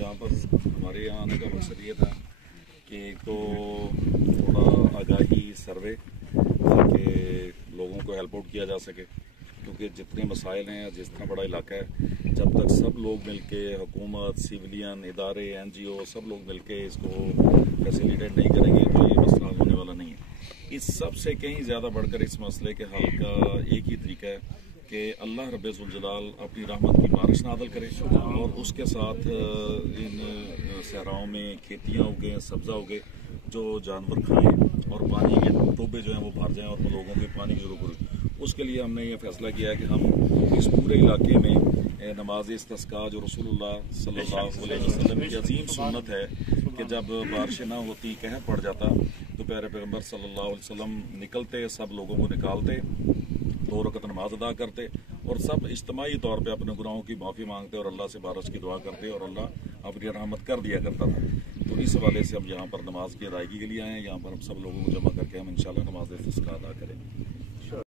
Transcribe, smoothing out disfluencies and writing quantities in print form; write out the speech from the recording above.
यहाँ पर हमारे यहाँ आने का मकसद ये था कि एक तो थोड़ा आगाही सर्वे ताकि लोगों को हेल्प आउट किया जा सके, क्योंकि जितने मसाइल हैं, जितना बड़ा इलाका है, जब तक सब लोग मिलके हुकूमत, सिविलियन इदारे, NGO सब लोग मिलके इसको फैसिलिटेट नहीं करेंगे तो ये मसला हल होने वाला नहीं है। इस सब से कहीं ज़्यादा बढ़कर इस मसले के हल का एक ही तरीका है कि अल्लाह रब्बे ज़ुल जलाल अपनी रहमत की बारिश नादल करे और उसके साथ इन सहराओं में खेतियाँ उगें, सब्ज़ा उगे जो जानवर खाएं और पानी के टोबे जो हैं वो भर जाएं और लोगों के पानी की ज़रूरत। उसके लिए हमने ये फैसला किया कि हम इस पूरे इलाके में नमाज इस्तिस्का जो रसूलुल्लाह सल्लल्लाहु अलैहि वसल्लम की अजीम सुन्नत है कि जब बारिश ना होती, कहर पड़ जाता, तो प्यारे पैगम्बर सल्लल्लाहु अलैहि वसल्लम निकलते, सब लोगों को निकालते, 2 रकत नमाज अदा करते और सब इज्तिमाई तौर पे अपने गुनाहों की माफ़ी मांगते और अल्लाह से बारिश की दुआ करते और अल्लाह अपनी रहमत कर दिया करता था। तो इस हवाले से हम यहाँ पर नमाज की अदायगी के लिए आए हैं। यहाँ पर हम सब लोगों को जमा करके हम इंशाल्लाह नमाज इस्तिस्का अदा करेंगे।